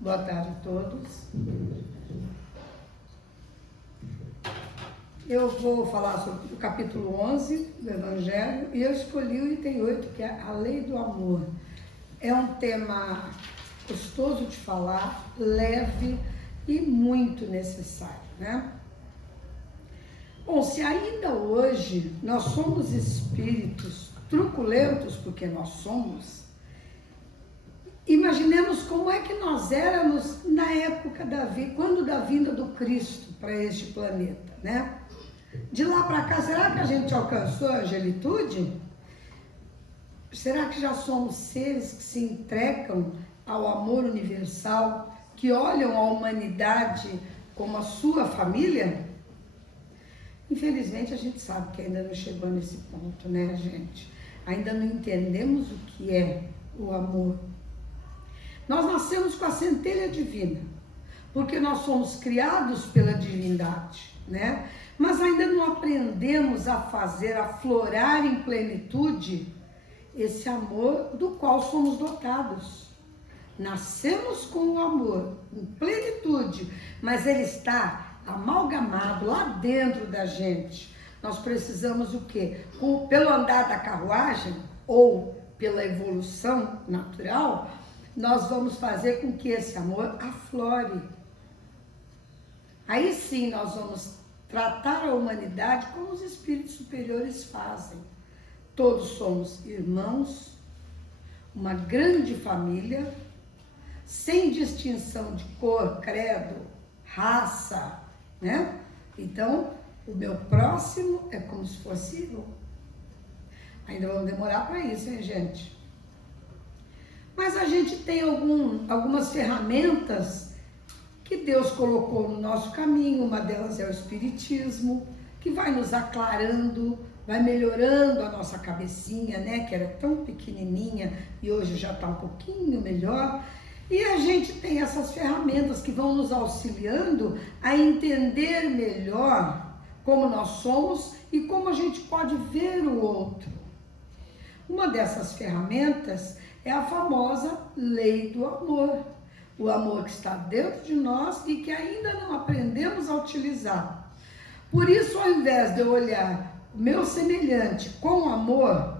Boa tarde a todos. Eu vou falar sobre o capítulo 11 do Evangelho e eu escolhi o item 8, que é a lei do amor. É um tema gostoso de falar, leve e muito necessário, né? Bom, se ainda hoje nós somos espíritos truculentos, porque nós somos, imaginemos como é que nós éramos na época quando da vinda do Cristo para este planeta, né? De lá para cá, será que a gente alcançou a angelitude? Será que já somos seres que se entregam ao amor universal, que olham a humanidade como a sua família? Infelizmente, a gente sabe que ainda não chegou nesse ponto, né, gente? Ainda não entendemos o que é o amor. Nós nascemos com a centelha divina, porque nós somos criados pela divindade, né? Mas ainda não aprendemos a fazer aflorar em plenitude esse amor do qual somos dotados. Nascemos com o amor em plenitude, mas ele está amalgamado lá dentro da gente. Nós precisamos o quê? Pelo andar da carruagem ou pela evolução natural, nós vamos fazer com que esse amor aflore. Aí sim nós vamos tratar a humanidade como os espíritos superiores fazem. Todos somos irmãos, uma grande família, sem distinção de cor, credo, raça, né? Então, o meu próximo é como se fosse eu. Ainda vamos demorar para isso, hein, gente? Mas a gente tem algumas ferramentas que Deus colocou no nosso caminho. Uma delas é o Espiritismo, que vai nos aclarando, vai melhorando a nossa cabecinha, né? Que era tão pequenininha e hoje já está um pouquinho melhor. E a gente tem essas ferramentas que vão nos auxiliando a entender melhor como nós somos e como a gente pode ver o outro. Uma dessas ferramentas é a famosa lei do amor. O amor que está dentro de nós e que ainda não aprendemos a utilizar. Por isso, ao invés de eu olhar o meu semelhante com amor,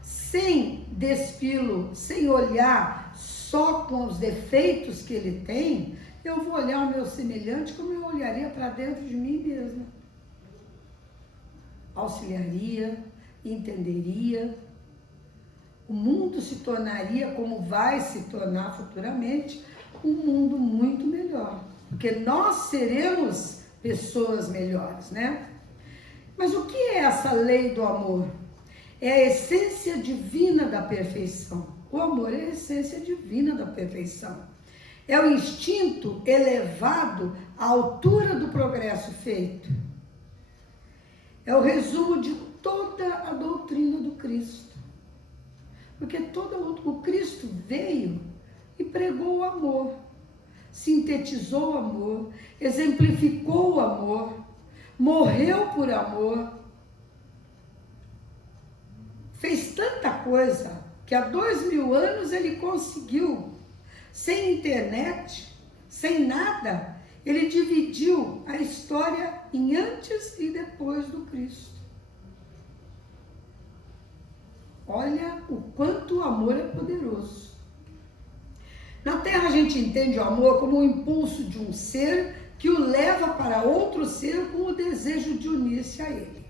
sem despilo, sem olhar só com os defeitos que ele tem, eu vou olhar o meu semelhante como eu olharia para dentro de mim mesma. Auxiliaria, entenderia. O mundo se tornaria, como vai se tornar futuramente, um mundo muito melhor. Porque nós seremos pessoas melhores, né? Mas o que é essa lei do amor? É a essência divina da perfeição. O amor é a essência divina da perfeição. É o instinto elevado à altura do progresso feito. É o resumo de toda a doutrina do Cristo. Porque o Cristo veio e pregou o amor, sintetizou o amor, exemplificou o amor, morreu por amor, fez tanta coisa que há 2000 anos ele conseguiu, sem internet, sem nada, ele dividiu a história em antes e depois do Cristo. Olha o quanto o amor é poderoso. Na Terra a gente entende o amor como um impulso de um ser que o leva para outro ser com o desejo de unir-se a ele.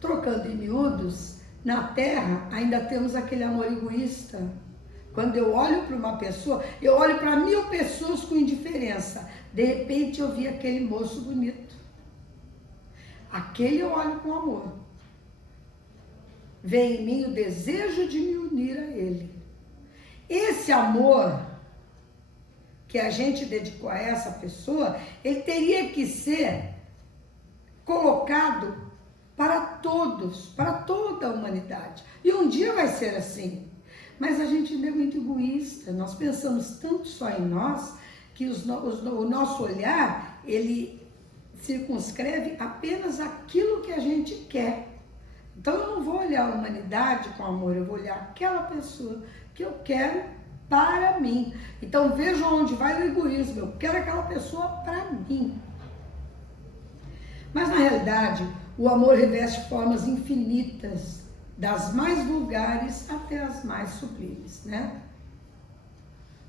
Trocando em miúdos, na Terra ainda temos aquele amor egoísta. Quando eu olho para uma pessoa, eu olho para 1000 pessoas com indiferença. De repente eu vi aquele moço bonito. Aquele eu olho com amor. Vem em mim o desejo de me unir a ele. Esse amor que a gente dedicou a essa pessoa, ele teria que ser colocado para todos, para toda a humanidade. E um dia vai ser assim. Mas a gente ainda é muito egoísta. Nós pensamos tanto só em nós, que o nosso olhar, ele circunscreve apenas aquilo que a gente quer. Então eu não vou olhar a humanidade com amor, eu vou olhar aquela pessoa que eu quero para mim. Então veja onde vai o egoísmo, eu quero aquela pessoa para mim. Mas na realidade, o amor reveste formas infinitas, das mais vulgares até as mais sublimes, né?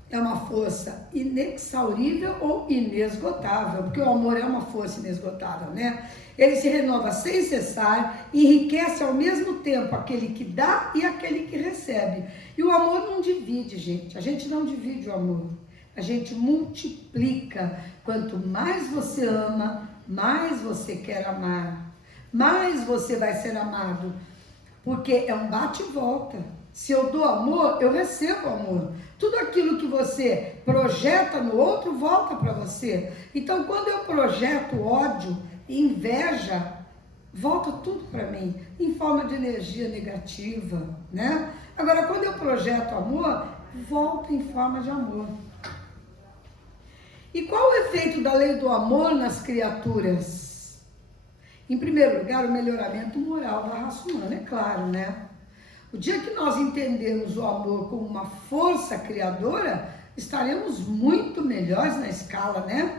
É uma força inexaurível ou inesgotável, porque o amor é uma força inesgotável, né? Ele se renova sem cessar, enriquece ao mesmo tempo aquele que dá e aquele que recebe. E o amor não divide, gente. A gente não divide o amor. A gente multiplica. Quanto mais você ama, mais você quer amar. Mais você vai ser amado. Porque é um bate e volta. Se eu dou amor, eu recebo amor. Tudo aquilo que você projeta no outro, volta para você. Então, quando eu projeto ódio, inveja, volta tudo para mim, em forma de energia negativa, né? Agora, quando eu projeto amor, volta em forma de amor. E qual o efeito da lei do amor nas criaturas? Em primeiro lugar, o melhoramento moral da raça humana, é claro, né? O dia que nós entendemos o amor como uma força criadora, estaremos muito melhores na escala, né,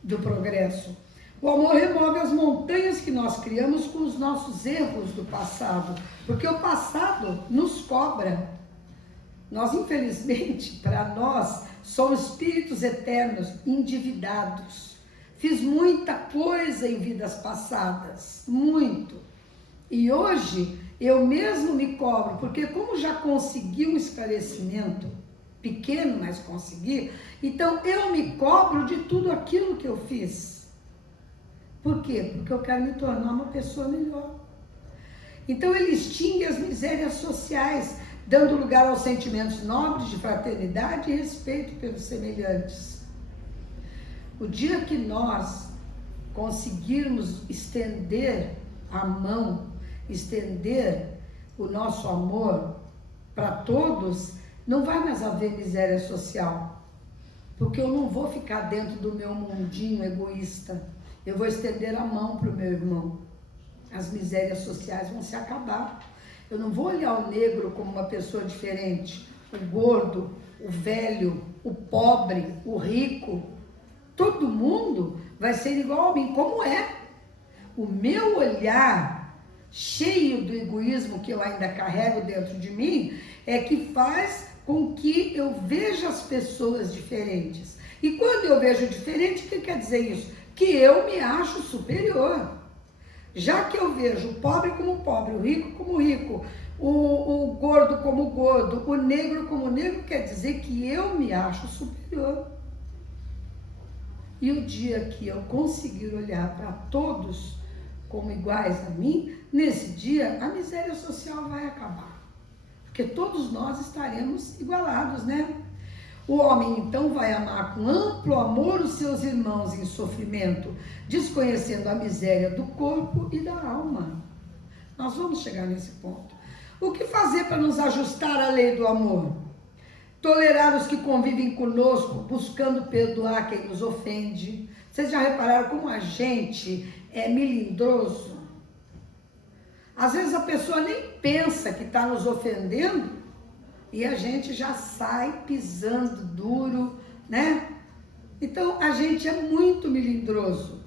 do progresso. O amor remove as montanhas que nós criamos com os nossos erros do passado, porque o passado nos cobra. Nós, infelizmente, para nós, somos espíritos eternos, endividados. Fiz muita coisa em vidas passadas, muito. E hoje eu mesmo me cobro, porque como já consegui um esclarecimento, pequeno, mas consegui, então eu me cobro de tudo aquilo que eu fiz. Por quê? Porque eu quero me tornar uma pessoa melhor. Então ele extingue as misérias sociais, dando lugar aos sentimentos nobres de fraternidade e respeito pelos semelhantes. O dia que nós conseguirmos estender a mão, estender o nosso amor para todos, não vai mais haver miséria social, porque eu não vou ficar dentro do meu mundinho egoísta, eu vou estender a mão para o meu irmão. As misérias sociais vão se acabar. Eu não vou olhar o negro como uma pessoa diferente, o gordo, o velho, o pobre, o rico. Todo mundo vai ser igual a mim, como é. O meu olhar, cheio do egoísmo que eu ainda carrego dentro de mim, é que faz com que eu veja as pessoas diferentes. E quando eu vejo diferente, o que quer dizer isso? Que eu me acho superior. Já que eu vejo o pobre como pobre, o rico como rico, o gordo como gordo, o negro como negro, quer dizer que eu me acho superior. E o dia que eu conseguir olhar para todos como iguais a mim, nesse dia a miséria social vai acabar. Porque todos nós estaremos igualados, né? O homem então vai amar com amplo amor os seus irmãos em sofrimento, desconhecendo a miséria do corpo e da alma. Nós vamos chegar nesse ponto. O que fazer para nos ajustar à lei do amor? Tolerar os que convivem conosco, buscando perdoar quem nos ofende. Vocês já repararam como a gente é melindroso? Às vezes a pessoa nem pensa que está nos ofendendo e a gente já sai pisando duro, né? Então a gente é muito melindroso.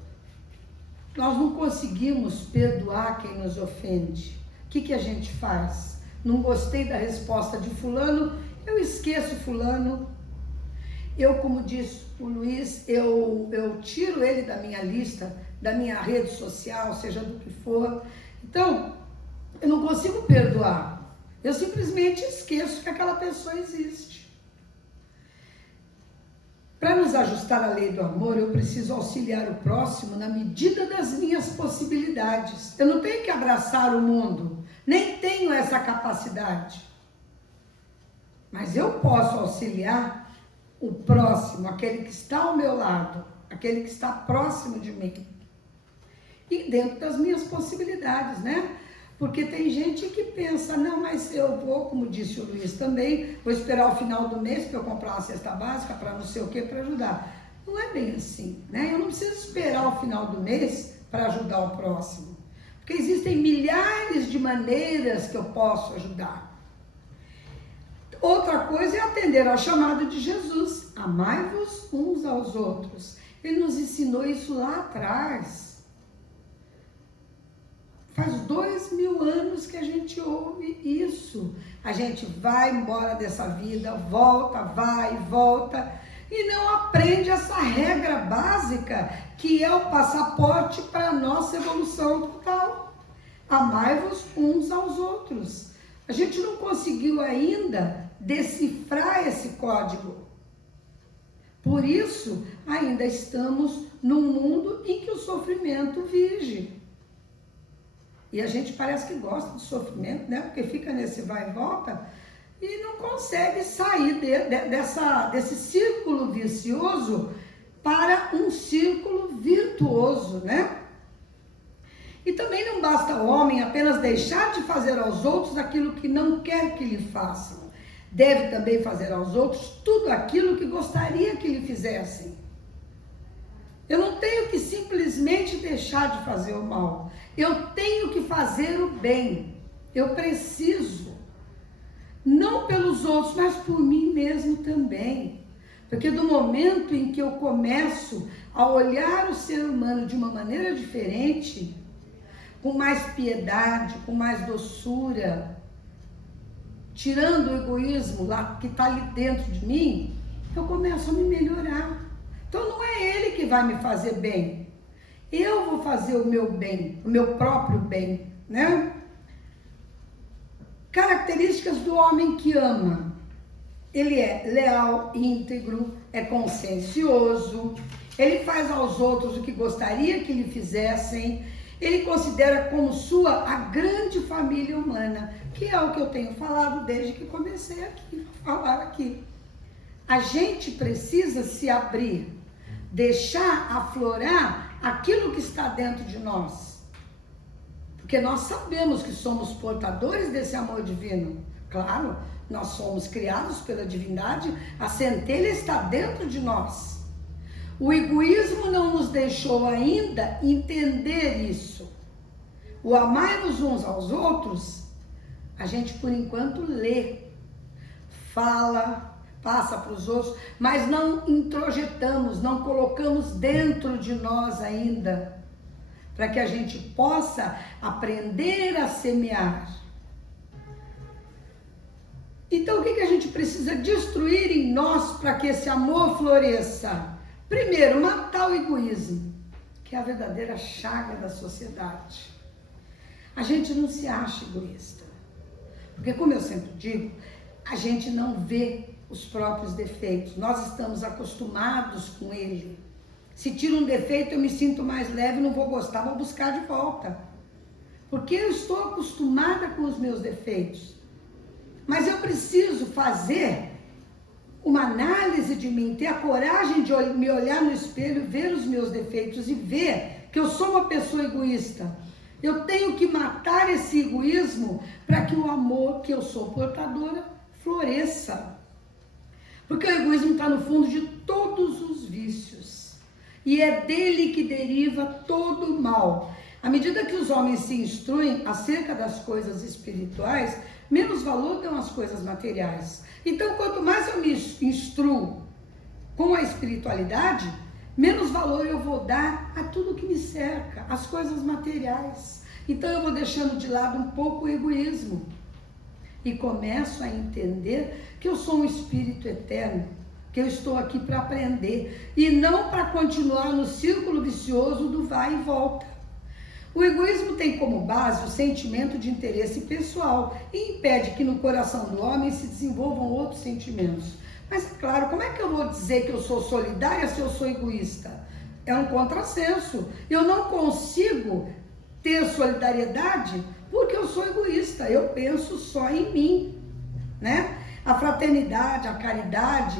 Nós não conseguimos perdoar quem nos ofende. O que a gente faz? Não gostei da resposta de fulano, eu esqueço fulano. Eu, como diz o Luiz, eu tiro ele da minha lista, da minha rede social, seja do que for. Então, eu não consigo perdoar. Eu simplesmente esqueço que aquela pessoa existe. Para nos ajustar à lei do amor, eu preciso auxiliar o próximo na medida das minhas possibilidades. Eu não tenho que abraçar o mundo, nem tenho essa capacidade. Mas eu posso auxiliar o próximo, aquele que está ao meu lado, aquele que está próximo de mim. E dentro das minhas possibilidades, né? Porque tem gente que pensa, não, mas eu vou, como disse o Luiz também, vou esperar o final do mês para eu comprar uma cesta básica, para não sei o que, para ajudar. Não é bem assim, né? Eu não preciso esperar o final do mês para ajudar o próximo. Porque existem milhares de maneiras que eu posso ajudar. Outra coisa é atender ao chamado de Jesus. Amai-vos uns aos outros. Ele nos ensinou isso lá atrás. Faz 2000 anos que a gente ouve isso. A gente vai embora dessa vida, volta, vai, volta, e não aprende essa regra básica, que é o passaporte para a nossa evolução total. Amai-vos uns aos outros. A gente não conseguiu ainda decifrar esse código. Por isso, ainda estamos num mundo em que o sofrimento vige. E a gente parece que gosta de sofrimento, né? Porque fica nesse vai e volta e não consegue sair desse círculo vicioso para um círculo virtuoso, né? E também não basta o homem apenas deixar de fazer aos outros aquilo que não quer que lhe façam. Deve também fazer aos outros tudo aquilo que gostaria que lhe fizessem. Eu não tenho que simplesmente deixar de fazer o mal. Eu tenho que fazer o bem. Eu preciso. Não pelos outros, mas por mim mesmo também. Porque do momento em que eu começo a olhar o ser humano de uma maneira diferente, com mais piedade, com mais doçura, tirando o egoísmo lá que está ali dentro de mim, eu começo a me melhorar. Então não é ele que vai me fazer bem. Eu vou fazer o meu bem, o meu próprio bem, né? Características do homem que ama. Ele é leal, íntegro, é consciencioso, ele faz aos outros o que gostaria que lhe fizessem, ele considera como sua a grande família humana, que é o que eu tenho falado desde que comecei aqui, a falar aqui. A gente precisa se abrir, deixar aflorar aquilo que está dentro de nós. Porque nós sabemos que somos portadores desse amor divino. Claro, nós somos criados pela divindade, a centelha está dentro de nós. O egoísmo não nos deixou ainda entender isso. O amai-vos uns aos outros, a gente por enquanto lê, fala, passa para os outros, mas não introjetamos, não colocamos dentro de nós ainda, para que a gente possa aprender a semear. Então, o que a gente precisa destruir em nós para que esse amor floresça? Primeiro, matar o egoísmo, que é a verdadeira chaga da sociedade. A gente não se acha egoísta, porque, como eu sempre digo, a gente não vê os próprios defeitos, nós estamos acostumados com ele. Se tira um defeito, eu me sinto mais leve, não vou gostar, vou buscar de volta. Porque eu estou acostumada com os meus defeitos. Mas eu preciso fazer uma análise de mim, ter a coragem de me olhar no espelho, ver os meus defeitos e ver que eu sou uma pessoa egoísta. Eu tenho que matar esse egoísmo para que o amor que eu sou portadora floresça. Porque o egoísmo está no fundo de todos os vícios. E é dele que deriva todo o mal. À medida que os homens se instruem acerca das coisas espirituais, menos valor dão as coisas materiais. Então, quanto mais eu me instruo com a espiritualidade, menos valor eu vou dar a tudo que me cerca, as coisas materiais. Então, eu vou deixando de lado um pouco o egoísmo. E começo a entender que eu sou um espírito eterno, que eu estou aqui para aprender e não para continuar no círculo vicioso do vai e volta. O egoísmo tem como base o sentimento de interesse pessoal e impede que no coração do homem se desenvolvam outros sentimentos. Mas, é claro, como é que eu vou dizer que eu sou solidária se eu sou egoísta? É um contrassenso. Eu não consigo ter solidariedade porque eu sou egoísta, eu penso só em mim, né? A fraternidade, a caridade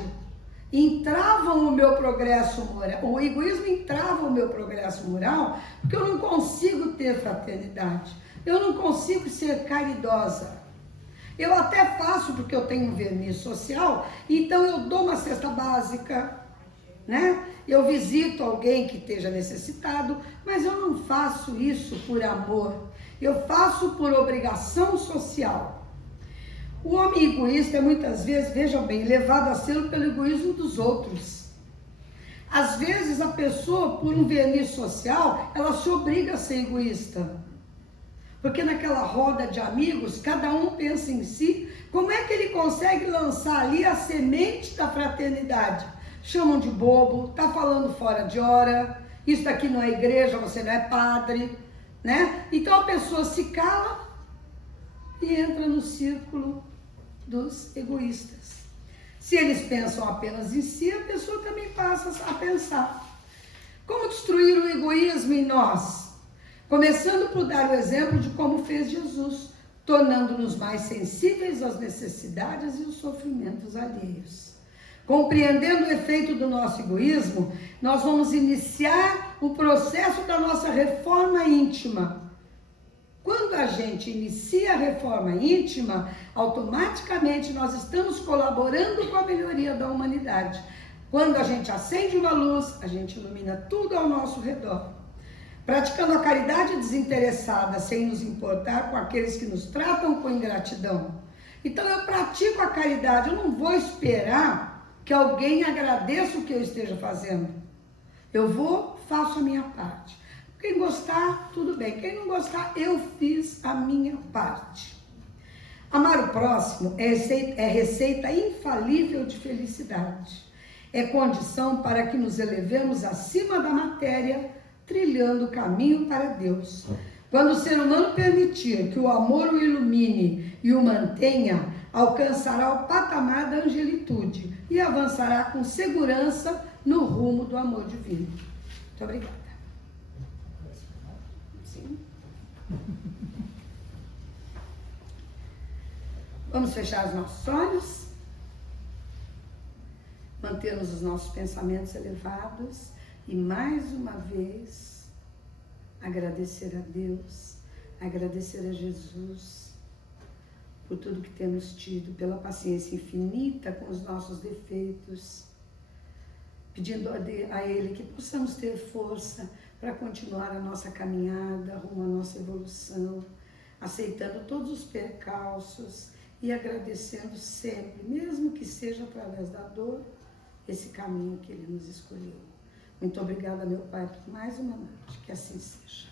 entravam o meu progresso moral, o egoísmo entrava o meu progresso moral, porque eu não consigo ter fraternidade, eu não consigo ser caridosa. Eu até faço porque eu tenho um verniz social, então eu dou uma cesta básica, né? Eu visito alguém que esteja necessitado, mas eu não faço isso por amor. Eu faço por obrigação social. O homem egoísta é muitas vezes, vejam bem, levado a ser pelo egoísmo dos outros. Às vezes a pessoa, por um verniz social, ela se obriga a ser egoísta. Porque naquela roda de amigos, cada um pensa em si. Como é que ele consegue lançar ali a semente da fraternidade? Chamam de bobo, tá falando fora de hora, isso daqui não é igreja, você não é padre, né? Então a pessoa se cala e entra no círculo dos egoístas. Se eles pensam apenas em si, a pessoa também passa a pensar. Como destruir o egoísmo em nós? Começando por dar o exemplo de como fez Jesus, tornando-nos mais sensíveis às necessidades e os sofrimentos alheios. Compreendendo o efeito do nosso egoísmo, nós vamos iniciar o processo da nossa reforma íntima. Quando a gente inicia a reforma íntima, automaticamente nós estamos colaborando com a melhoria da humanidade. Quando a gente acende uma luz, a gente ilumina tudo ao nosso redor. Praticando a caridade desinteressada, sem nos importar com aqueles que nos tratam com ingratidão. Então eu pratico a caridade, eu não vou esperar que alguém agradeça o que eu esteja fazendo. Eu vou, faço a minha parte. Quem gostar, tudo bem. Quem não gostar, eu fiz a minha parte. Amar o próximo é receita infalível de felicidade. É condição para que nos elevemos acima da matéria, trilhando o caminho para Deus. Quando o ser humano permitir que o amor o ilumine e o mantenha, alcançará o patamar da angelitude e avançará com segurança no rumo do amor divino. Muito obrigada. Sim. Vamos fechar os nossos olhos, mantermos os nossos pensamentos elevados e mais uma vez agradecer a Deus, agradecer a Jesus por tudo que temos tido, pela paciência infinita com os nossos defeitos, pedindo a Ele que possamos ter força para continuar a nossa caminhada rumo à nossa evolução, aceitando todos os percalços e agradecendo sempre, mesmo que seja através da dor, esse caminho que Ele nos escolheu. Muito obrigada, meu Pai, por mais uma noite. Que assim seja.